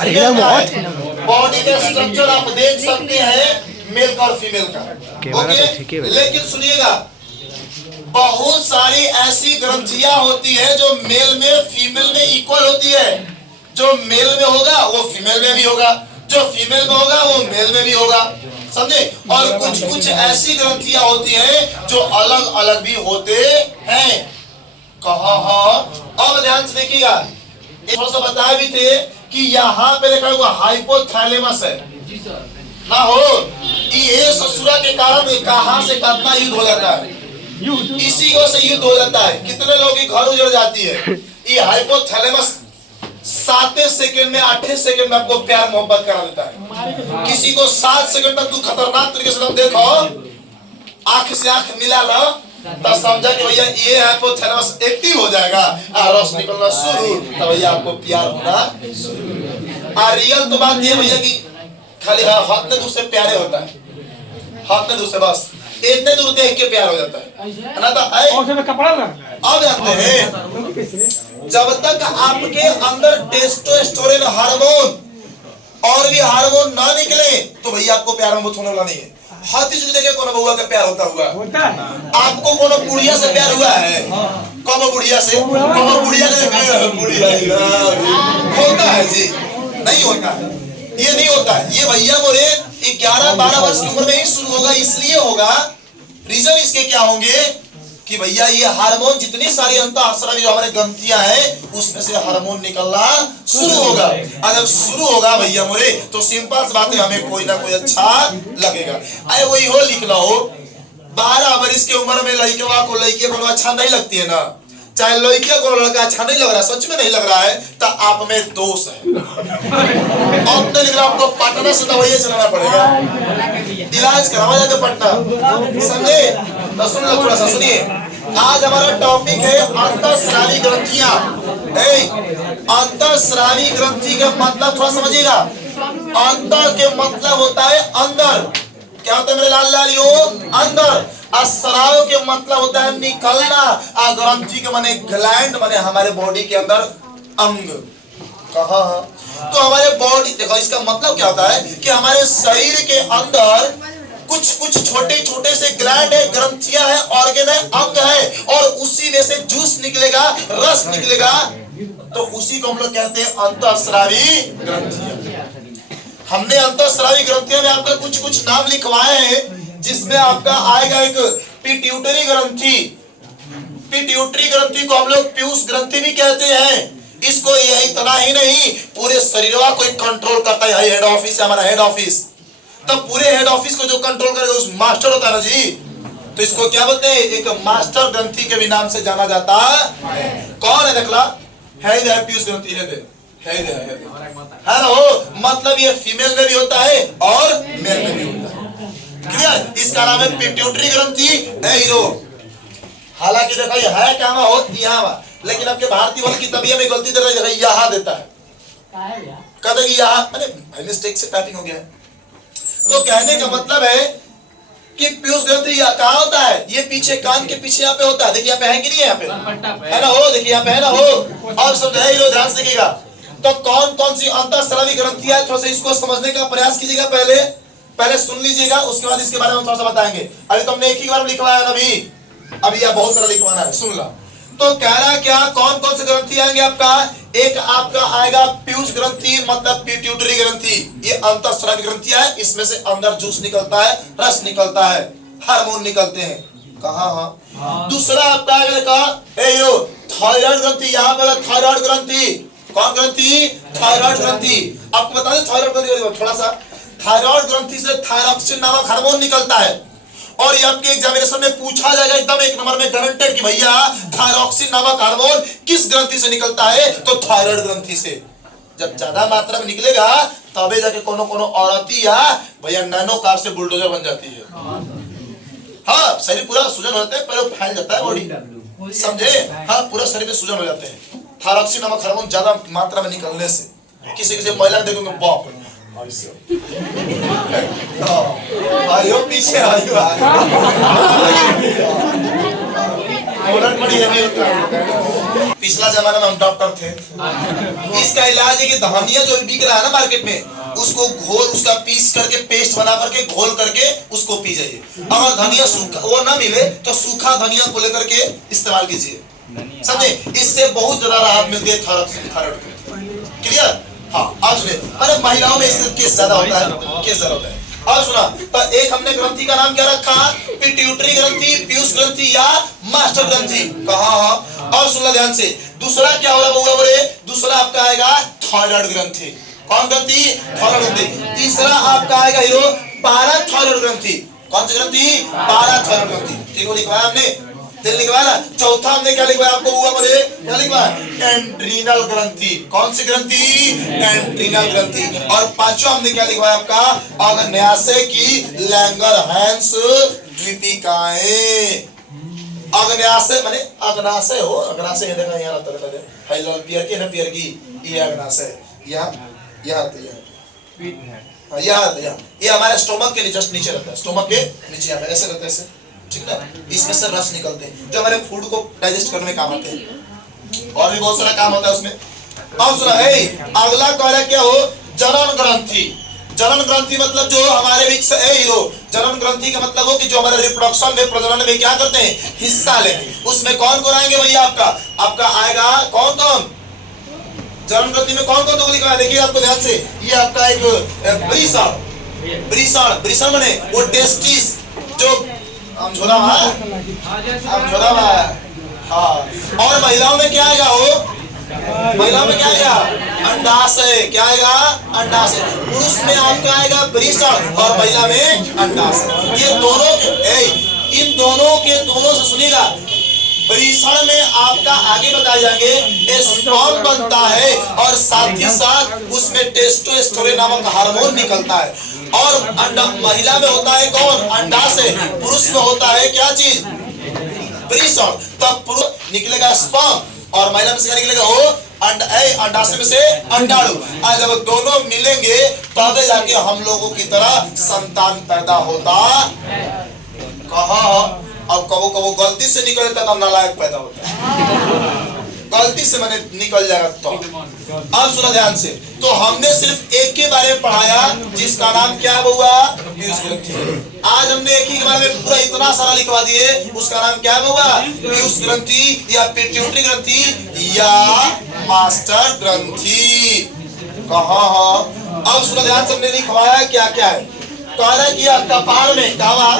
Body का structure आप देख सकते हैं मेल का और फीमेल का। ओके, लेकिन सुनिएगा, बहुत सारी ऐसी ग्रंथियां होती है जो मेल में फीमेल में इक्वल होती है। जो मेल में होगा वो फीमेल में भी होगा, जो फीमेल में होगा वो मेल में भी होगा, समझे। और कुछ कुछ ऐसी ग्रंथियां होती हैं जो अलग अलग भी होते हैं। कहा अब ध्यान से देखिएगा, थोड़ा सा बताए भी थे कि यहाँ पे देखा हुआ हाइपोथैलेमस है ना हो, ये ससुरा के कारण कहां से कितना युद्ध हो जाता है, इसी को से युद्ध हो जाता है। कितने लोगों की घर उजड़ जाती है। ये हाइपोथैलेमस 7 सेकंड में 8 सेकंड में आपको प्यार मोहब्बत करा देता है। किसी को 7 सेकंड तक तू खतरनाक तरीके से देखो, आंख से आंख मिला लो तो समझा कि भैया ये हाइपोथैलेमस एक्टिव हो जाएगा, रस निकलना शुरू, तो भैया आपको प्यार होना शुरू। और रियल तो बात ये भैया कि खाली हाथ में दूर से प्यारे होता है, हाथ में दूर से बस इतने दूर देख के प्यार हो जाता है ना। तो कपड़ा अब जाते हैं, जब तक आपके अंदर टेस्टोस्टेरोन हार्मोन और भी हार्मोन ना निकले तो भैया आपको प्यार में होने वाला नहीं है। हाथी से देखे कौन बउआ का प्यार होता हुआ, आपको कौन बुढ़िया से प्यार हुआ है? कौन बुढ़िया से, कौन बुढ़िया होता है जी? नहीं होता है, ये नहीं होता है। ये भैया बोले 11-12 वर्ष की उम्र में ही शुरू होगा। इसलिए होगा, रीजन इसके क्या होंगे कि भैया ये हार्मोन जितनी सारी अंतःस्रावी जो हमारे ग्रंथियां हैं उसमें से हार्मोन निकलना शुरू होगा। और जब शुरू होगा भैया मोरे तो सिंपल सी बात है, हमें कोई ना कोई अच्छा लगेगा। अरे वही हो लिख लो, 12 वर्ष की उम्र में लड़के को लड़की को अच्छा नहीं लगती है ना, चाहे लड़किया को लड़का अच्छा नहीं लग रहा, सच में नहीं लग रहा है, तो आप में दोष है। अब नहीं लग रहा, आपको पटना से दवाइयां चलाना पड़ेगा, इलाज करवा जाके पटना, समझे? तो सुन लो, थोड़ा सा सुनिए। आज हमारा टॉपिक है अंतःस्रावी ग्रंथियां। अंतःस्रावी ग्रंथि का मतलब थोड़ा समझिएगा। अंतर के मतलब होता है अंदर, क्या होता है मेरे लाल लालियो? अंदर। स्राव के मतलब होता है निकलना, और ग्रंथि के माने ग्लैंड, माने हमारे बॉडी के अंदर अंग। कहा तो हमारे बॉडी, देखो इसका मतलब क्या होता है कि हमारे शरीर के अंदर कुछ कुछ छोटे छोटे से ग्लैंड है, ग्रंथियां है, ऑर्गन है, अंग है, और उसी में से जूस निकलेगा, रस निकलेगा, तो उसी को हम लोग कहते हैं अंतःस्रावी ग्रंथियां। हमने अंतःस्रावी ग्रंथियों में आपका कुछ कुछ नाम लिखवाए हैं, जिसमें आपका आएगा एक पिट्यूटरी ग्रंथि। पिट्यूटरी ग्रंथि को हम लोग पीयूष ग्रंथि भी कहते हैं। इसको यही इतना ही नहीं, पूरे शरीर को कंट्रोल करता है, हेड ऑफिस है हमारा, हेड ऑफिस। तो पूरे हेड ऑफिस को जो कंट्रोल करेगा उस मास्टर होता है ना जी, तो इसको क्या बोलते हैं? एक मास्टर ग्रंथि के भी नाम से जाना जाता है। कौन है? देखला है पीयूष ग्रंथि है ना वो, मतलब ये फीमेल में भी होता है और मेल में भी होता है। क्लियर? इसका नाम है पिट्यूटरी ग्रंथि हीरो। हालांकि देखो ये है क्या हो यहाँ, लेकिन आपके भारतीय वर्ग की तबियत में गलती दे रही है, यहाँ देता है, कहते कि यहाँ, अरे मिस्टेक से टाइपिंग हो गया है। तो कहने का मतलब है कि पीयूष ग्रंथि कहाँ होता है? ये पीछे कान के पीछे यहाँ पे होता है। देखिए यहाँ पे है कि नहीं है? यहाँ पे है ना हो, देखिए यहाँ पे है ना हो। और सब है हीरो, ध्यान से देखिएगा। तो कौन कौन सी अंतःस्रावी ग्रंथियां है, थोड़ा सा इसको समझने का प्रयास कीजिएगा। पहले सुन लीजिएगा, उसके बाद इसके बारे में थोड़ा सा बताएंगे। अभी तुमने एक ही बार लिखवाया ना, अभी यह बहुत सारा लिखवाना है, सुन ला। तो कह रहा क्या, कौन कौन से ग्रंथि आएंगे आपका? एक आपका आएगा पीयूष ग्रंथि, मतलब पिट्यूटरी ग्रंथि। ये अंतःस्रावी ग्रंथियां है, इसमें से अंदर जूस निकलता है, रस निकलता है, हार्मोन निकलते हैं। कहा दूसरा आपका आएगा थायराइड ग्रंथि। यहाँ पर थायराइड ग्रंथि, कौन ग्रंथि? थायराइड ग्रंथि। आपको बता दें थायराइड ग्रंथि थोड़ा सा, थायराइड ग्रंथि से थायरॉक्सिन नामक हार्मोन निकलता है। और ये आपके एग्जामिनेशन में पूछा जाएगा एकदम 1 नंबर में गारंटेड कि भैया थायरॉक्सिन नामक हार्मोन किस ग्रंथि से निकलता है? तो थायराइड ग्रंथि से। जब ज्यादा मात्रा में निकलेगा तबे जाके कोनो कोनो औरती या भैया नैनो कार से बुलडोजर बन जाती है। हाँ, शरीर पूरा सूजन हो जाता है, पर फैल जाता है बॉडी, समझे? हाँ, पूरा शरीर में सूजन हो जाते हैं थायरॉक्सिन नामक हार्मोन ज्यादा मात्रा में निकलने से। किसी किसी महिला देखोगे बाप आयो पीछे आयो बड़ी होता है। पिछला जमाना में हम डॉक्टर थे। इसका इलाज है कि धनिया जो बिक रहा है ना मार्केट में, उसको घोल, उसका पीस करके पेस्ट बना करके घोल करके उसको पी जाइए। अगर धनिया सूखा वो ना मिले तो सूखा धनिया को लेकर के इस्तेमाल कीजिए, समझे? इससे बहुत ज्यादा राहत मिलती है थायराइड को। क्लियर? हाँ, आज मैंने महिलाओं में इससे केस ज्यादा होता है, केस ज्यादा होता है। और सुना तो एक हमने ग्रंथि का नाम क्या रखा? पिट्यूटरी ग्रंथि, पीयूष ग्रंथि या मास्टर ग्रंथि कहा। और सुनना ध्यान से, दूसरा क्या हो रहा होगा बोले? दूसरा आपका आएगा थायराइड ग्रंथि। कौन ग्रंथि? थायराइड ग्रंथि। तीसरा आपका आएगा हीरो पाराथायराइड ग्रंथि। कौन सी ग्रंथि? पाराथायराइड ग्रंथि। ठीक हो, लिखवाया हमने, दिल लिखवाया ना। चौथा हमने क्या लिखवाया आपको हुआ बोले? क्या लिखवाया? एंड्रीनल ग्रंथि। कौन सी ग्रंथि? एंड्रीनल ग्रंथि। और पांचवा हमने क्या लिखवाया आपका? अग्न्याशय की लैंगरहैंस द्वीपिकाएं। अग्न्याशय माने अग्नाशय हो, अग्नाशय देखा यहाँ आता है, हाई लाल पियर की ना, पियर की, ये अग्नाशय यहाँ ये हमारे स्टोमक के जस्ट नीचे रहता है, स्टोमक के नीचे ऐसे रहता है, ऐसे, ठीक ना? इसमें से रस निकलते हैं जो हमारे फूड को डाइजेस्ट करने में काम आते हैं, और भी बहुत सारा काम होता है उसमें। अब सुना, अगला कार्य क्या हो? जनन ग्रंथि। जनन ग्रंथि मतलब जो हमारे बीच से जनन ग्रंथि का मतलब हो कि जो हमारे रिप्रोडक्शन में, प्रजनन में क्या करते हैं? हिस्सा लेंगे। उसमें कौन कौन आएंगे भैया? आपका आएगा कौन कौन? जनन ग्रंथि में कौन कौन तो लिखा है, देखिए आपको ध्यान से। ये आपका एक वृषण माने वो टेस्टिस, जो झोला हाँ। और महिलाओं में क्या आएगा? महिलाओं में क्या आएगा? अंडाशय। क्या आएगा? अंडाशय। पुरुष में आपका आएगा वृषण और महिला में अंडाशय। ये दोनों इन दोनों के दोनों से सुनिएगा, वृषण में आपका आगे बताए जाएंगे स्पर्म बनता है और साथ ही साथ उसमें टेस्टोस्टेरोन नामक हार्मोन निकलता है। और महिला में होता है कौन? अंडाशय। पुरुष में होता है क्या चीज? वृषण। तब पुरुष निकलेगा स्पर्म और महिला में से क्या निकलेगा? अंडाशय में से अंडाणु। जब दोनों मिलेंगे तब जाके हम लोगों की तरह संतान पैदा होता। कहा? अब कबो गलती से निकल जाता तो नालायक पैदा होता है, गलती से मैंने निकल जाएगा तो। अब सुना ध्यान से, तो हमने सिर्फ एक के बारे में पढ़ाया जिसका नाम क्या हुआ? पीयूष ग्रंथि। आज हमने एक ही के बारे में पूरा इतना सारा लिखवा दिए, उसका नाम क्या हुआ? पीयूष ग्रंथि या पिट्यूटरी ग्रंथि या मास्टर ग्रंथि कहा। अब सुना ध्यान से, हमने लिखवाया क्या क्या है। कहा कि कपाल में कहा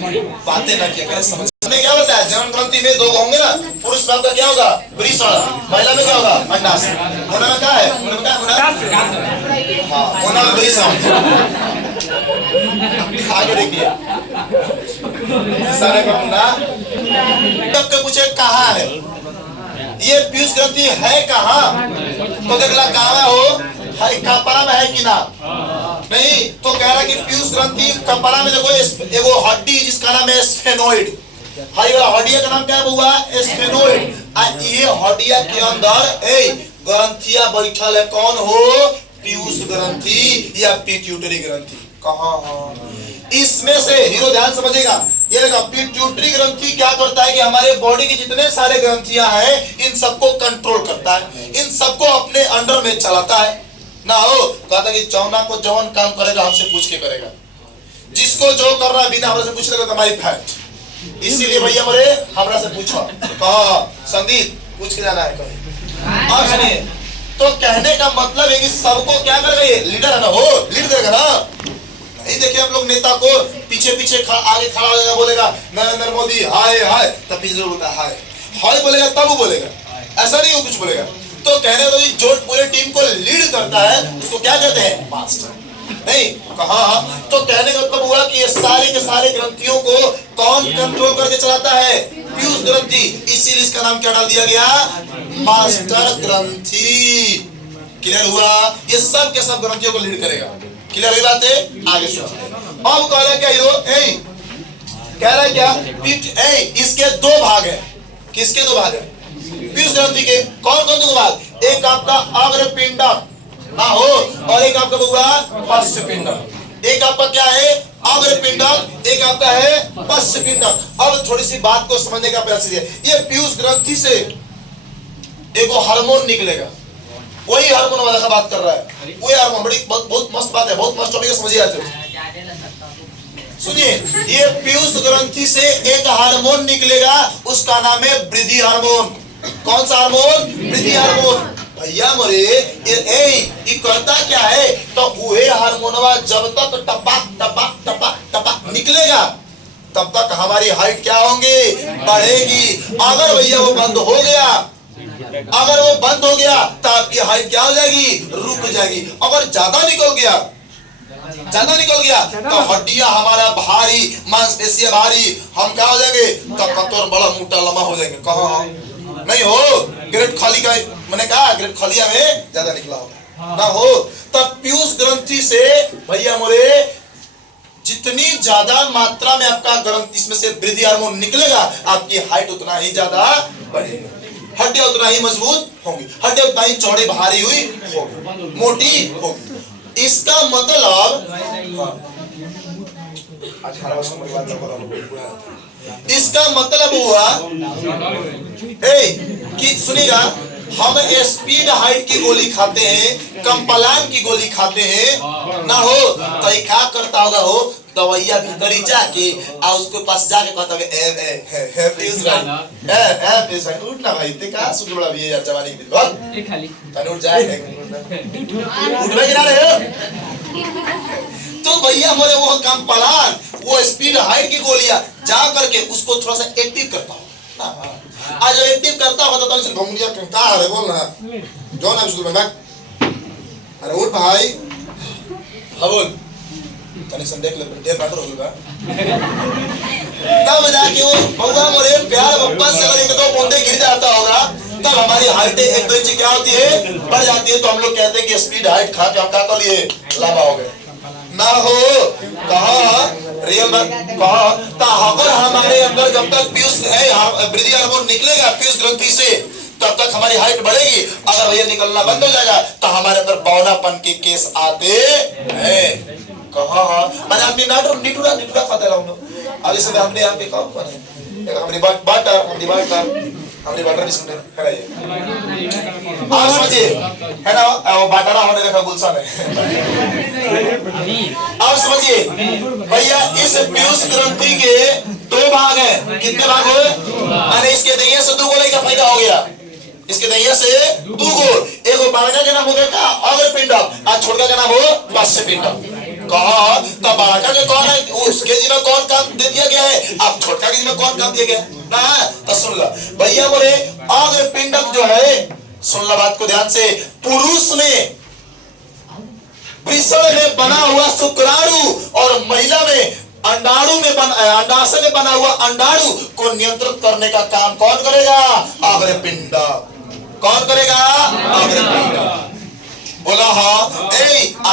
बातें ना किया करें, समझ में क्या बताया? जनन ग्रंथि में दो होंगे ना, पुरुष में आपका क्या होगा? वृषण, महिला में क्या होगा? अंडाशय। होना में क्या है? होना में क्या है? हाँ, होना में वृषण। आगे देखिए, सारे कहूँगा तब पूछे कहाँ है ये पीयूष ग्रंथि? है कहाँ? तो देखला कहाँ हो? कपड़ा में है कि ना? नहीं। तो कह रहा कि पीयूष ग्रंथि कपड़ा में देखो, एगो हड्डी जिसका नाम है स्फेनोइड। हाई वाला हड्डिया का नाम क्या हुआ? स्फेनोइड। ये हड्डिया के अंदर ग्रंथिया बैठल है। कौन हो? पीयूष ग्रंथि या पिट्यूटरी ग्रंथि। कहाँ? इसमें से हीरो ध्यान समझेगा, ये देखो पिट्यूटरी ग्रंथि क्या करता है कि हमारे बॉडी के जितने सारे ग्रंथियां हैं इन सबको कंट्रोल करता है, इन सबको अपने अंडर में चलाता है ना। हो कहता कि चौना को जवन काम करेगा हमसे पूछ के करेगा, जिसको जो कर रहा है बिना हमसे पूछ लेगा तुम्हारी फैक्ट। इसीलिए भैया बोले हमरा से पूछो, कहा संदीप पूछ के जाना है कहीं। अब सुनिए, तो कहने का मतलब है कि सबको क्या करेगा? ये लीडर है ना, हो लीड करेगा ना। नहीं देखिए हम लोग नेता को पीछे आगे खड़ा होगा, बोलेगा नरेंद्र मोदी हाय हाय, तब पीछे बोलता हाय हाय बोलेगा, तब वो बोलेगा, ऐसा नहीं वो कुछ बोलेगा। तो कहने तो जो पूरे टीम को लीड करता है उसको क्या कहते हैं? मास्टर। नहीं कहा? तो कहने का मतलब हुआ कि ये सारे के सारे ग्रंथियों को कौन कंट्रोल करके चलाता है? पीयूष ग्रंथि। इसीलिए इसका नाम क्या डाल दिया गया? मास्टर ग्रंथि। क्लियर हुआ? ये सब के सब ग्रंथियों को लीड करेगा। क्लियर हुई बात है? आगे सुनो। अब कह रहा क्या हीरो? कह रहा है क्या? इसके दो भाग है। किसके दो भाग है? पीयूष ग्रंथि के। कौन कौन दो भाग? एक आपका अग्रपिंडक ना हो और एक आपका हुआ पश्च पिंडक। एक आपका क्या है? अग्रपिंडक, एक आपका है पश्च पिंडक। अब थोड़ी सी बात को समझने का प्रयास कीजिए। ये पीयूष ग्रंथि से तो हार्मोन निकलेगा। वही हार्मोन वाला का बात कर रहा है, वही हार्मोन। बड़ी बहुत मस्त बात है, बहुत मस्त टॉपिक है, समझिए आज। सुनिए, ये पीयूष ग्रंथि से एक हार्मोन निकलेगा, उसका नाम है वृद्धि हार्मोन। कौन सा हार्मोन? वृद्धि हार्मोन। भैया मोरे ये करता क्या है? तो वही हार्मोनवा जब तक टपक टपक टपक टपक निकलेगा तब तक हमारी हाइट क्या होंगी? बढ़ेगी। अगर भैया वो बंद हो गया, अगर वो बंद हो गया तो आपकी हाइट क्या हो जाएगी? रुक जाएगी। अगर ज्यादा निकल गया, ज्यादा निकल गया तो हड्डियां हमारा भारी, मांसपेशियां भारी, हम क्या हो जाएंगे? तब कतौर बड़ा मोटा लंबा हो जाएंगे। कहाँ नहीं हो, ग्रेट खाली का मैंने कहा, ग्रेट खालिया में ज्यादा निकला हो ना हो। तब पीयूष ग्रंथि से भैया मोरे जितनी ज्यादा मात्रा में आपका ग्रंथि इसमें से वृद्धि हार्मोन निकलेगा, आपकी हाइट उतना ही ज्यादा बढ़ेगी, हड्डियां उतना ही मजबूत होंगी, हड्डियां उतना ही चौड़ी भारी हुई होगी, मोटी होगी। इसका मतलब हुआ कि सुनिएगा, हम स्पीड हाइट की गोली खाते हैं, कंप्लान की गोली खाते हैं ना हो, तो ये क्या करता होगा? हो दवाइया भीतरी जाके आ उसके पास जाके कहता होगा ए प्लीज भाई उठ ना भाई, ते का सुन बड़ा भी है यार, जवानी की बात ये खाली तने उठ जाए उठ भाई गिरा रहे हो। तो भैया मोरे वो कंप्लान, वो स्पीड हाइट की गोलियां जा करके उसको थोड़ा सा एक्टिव करता हो। आज जब एक्टिव करता होगा तो तनिक घुमरिया कहता है, बोल ना जो ना शुरू में अरे उठ भाई, हाँ बोल तनिक सन देख ले ढेर बैटर हो गया तब जाके वो भगवान मोरे प्यार बप्पा से अगर एक दो बूंदे गिर जाता होगा तब हमारी हाइट एक दो इंच क्या होती है? बढ़ जाती है। तो हम लोग कहते हैं कि स्पीड हाइट खा के हम क्या कर लिए? लंबा हो गए ना हो। कहा रियल बात कहा, अगर हमारे अंदर जब तक पीयूष वृद्धि हार्मोन निकलेगा पीयूष ग्रंथि से तब तक हमारी हाइट बढ़ेगी। अगर भैया निकलना बंद हो जाएगा तो हमारे अंदर बौनापन के केस आते हैं। कहा मैंने अपनी निटूरा निटूरा खाता रहूंगा। अब इस समय हमने यहाँ पे काम कौन है? हमारी बाटर भी सुन रहे हैं। आप समझिए है ना, वो बाटारा होने का गुलशन है। आप समझिए भैया, इस पीयूष ग्रंथि के दो भाग हैं। कितने भाग हुए? अरे इसके दहिया से 2 गोले का फायदा हो गया, इसके दहिया से 2 गोल। एक बारका के नाम हो गया अग्रपिंड और छोटका का नाम हो पश्चपिंड। कहा तब बारका के कौन है? उसके जी में कौन काम दे दिया गया है? अब छोटका के जी में कौन काम दिया गया ना? तो सुन लो भैया बोले अग्रपिंडक जो है, सुन लो बात को ध्यान से, पुरुष में वृषण में बना हुआ शुक्राणु और महिला में अंडाणु में अंडाशय में बना हुआ अंडाणु को नियंत्रित करने का काम कौन करेगा? अग्रपिंडक। कौन करेगा? अग्रपिंडक। बोला हाँ।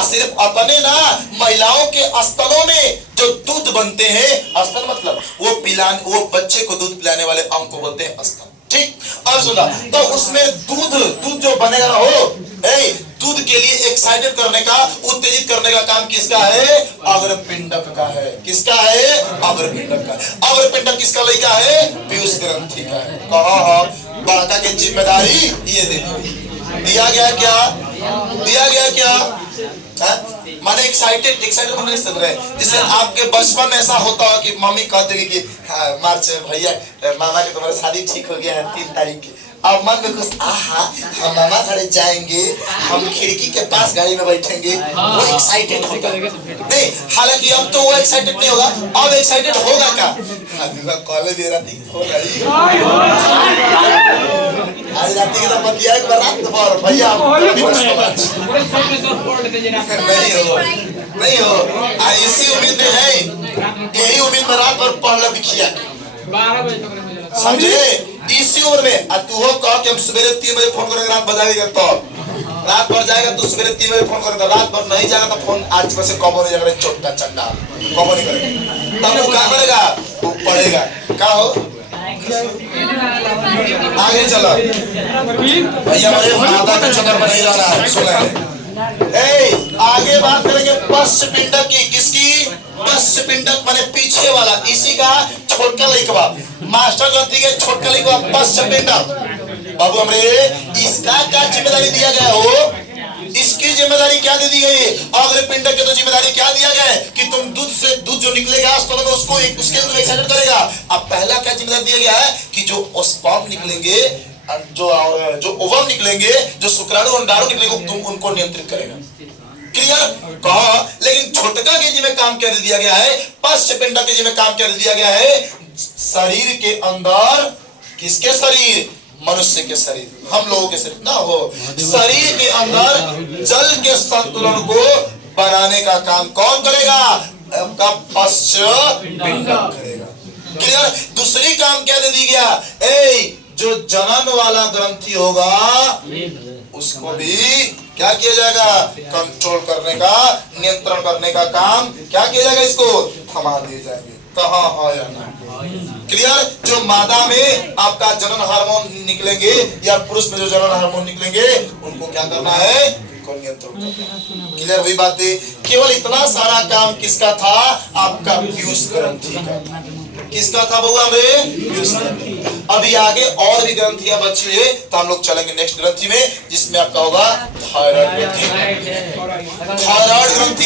सिर्फ अपने ना, महिलाओं के स्तनों में जो दूध बनते हैं, स्तन मतलब वो बच्चे को दूध पिलाने वाले अंग को बोलते हैं स्तन। ठीक, अब सुना, तो उसमें दूध जो बनेगा ना हो, दूध के लिए एक्साइटेड करने का, उत्तेजित करने का काम किसका है? अग्रपिंडक का है। किसका है? अग्रपिंडक का। अग्रपिंडक किसका लड़का है? पीयूष ग्रंथि का है। कहा बाका की जिम्मेदारी ये दिया गया क्या? दिया गया क्या? माने एक्साइटेड होने नहीं चल रहे। जैसे आपके बचपन में ऐसा होता हो कि मम्मी कहते कि मार्च भैया मामा के तुम्हारी शादी ठीक हो गया है 3 तारीख की। अब मन में कुछ आहा हम मामा घर जाएंगे, हम खिड़की के पास गाड़ी में बैठेंगे, वो एक्साइटेड होगा नहीं। हालांकि अब तो वो एक्साइटेड नहीं होगा, अब एक्साइटेड होगा क्या? कॉलेज दे रही आज रात की तो बतिया एक बार रात पर भैया नहीं हो इसी उम्मीद में है, यही उम्मीद में रात भर पढ़ लिखिया 12 बजे तक समझे। इसी उम्र में तू हो कह कि हम सवेरे 3 बजे फोन करेंगे, रात बजाएगा तो रात भर जाएगा तो सवेरे 3 बजे फोन करेगा, रात भर नहीं जाएगा तो फोन आज से कब नहीं जाएगा, छोटा चंडा कब नहीं करेगा। तब वो क्या करेगा? वो पढ़ेगा। क्या हो आगे चलो भैया, हमारे माता के चक्कर में नहीं जाना है। सुना आगे बात करेंगे पश्चपिंडक की। किसकी? पश्चपिंडक माने पीछे वाला, इसी का छोटका लइकवा, मास्टर ग्रंथि के छोटका लइकवा पश्चपिंडक। बाबू हमरे इसका क्या जिम्मेदारी दिया गया हो? इसकी जिम्मेदारी क्या दे दी गई है? अग्र पिंड के तो जिम्मेदारी क्या दिया गया है कि तुम दूध से दूध जो निकलेगा स्तन में उसको उसके तुम एक्साइटेड करेगा। अब पहला क्या जिम्मेदारी दिया गया है कि जो स्पर्म निकलेंगे, जो ओवम निकलेंगे, जो शुक्राणु अंडाणु निकलेंगे, तुम उनको नियंत्रित करेगा। क्लियर कहा? लेकिन छोटका के जी में काम क्या दे दिया गया है? पश्च पिंड के जी में काम क्या दे दिया गया है? शरीर के अंदर, किसके शरीर? मनुष्य के शरीर, हम लोगों के शरीर ना हो, शरीर के अंदर जल के संतुलन को बनाने का काम कौन करेगा? आपका पश्च पिंड करेगा। क्लियर? दूसरी काम क्या दे दी गया? जो जनन वाला ग्रंथि होगा उसको भी क्या किया जाएगा? कंट्रोल करने का, नियंत्रण करने का काम क्या किया जाएगा? इसको थमा दिए जाएंगे। कहाँ आया ना? क्लियर? जो मादा में आपका जनन हार्मोन निकलेंगे या पुरुष में जो जनन हार्मोन निकलेंगे उनको क्या करना है? उनको नियंत्रण करना। क्लियर हुई बातें? केवल इतना सारा काम किसका था? आपका पीयूष ग्रंथि का था। किसका था बउआ में? पीयूष ग्रंथि। अभी आगे और भी ग्रंथियां बची है तो हम लोग चलेंगे नेक्स्ट ग्रंथि में, जिसमें आपका होगा थायराइड ग्रंथि। थायराइड ग्रंथि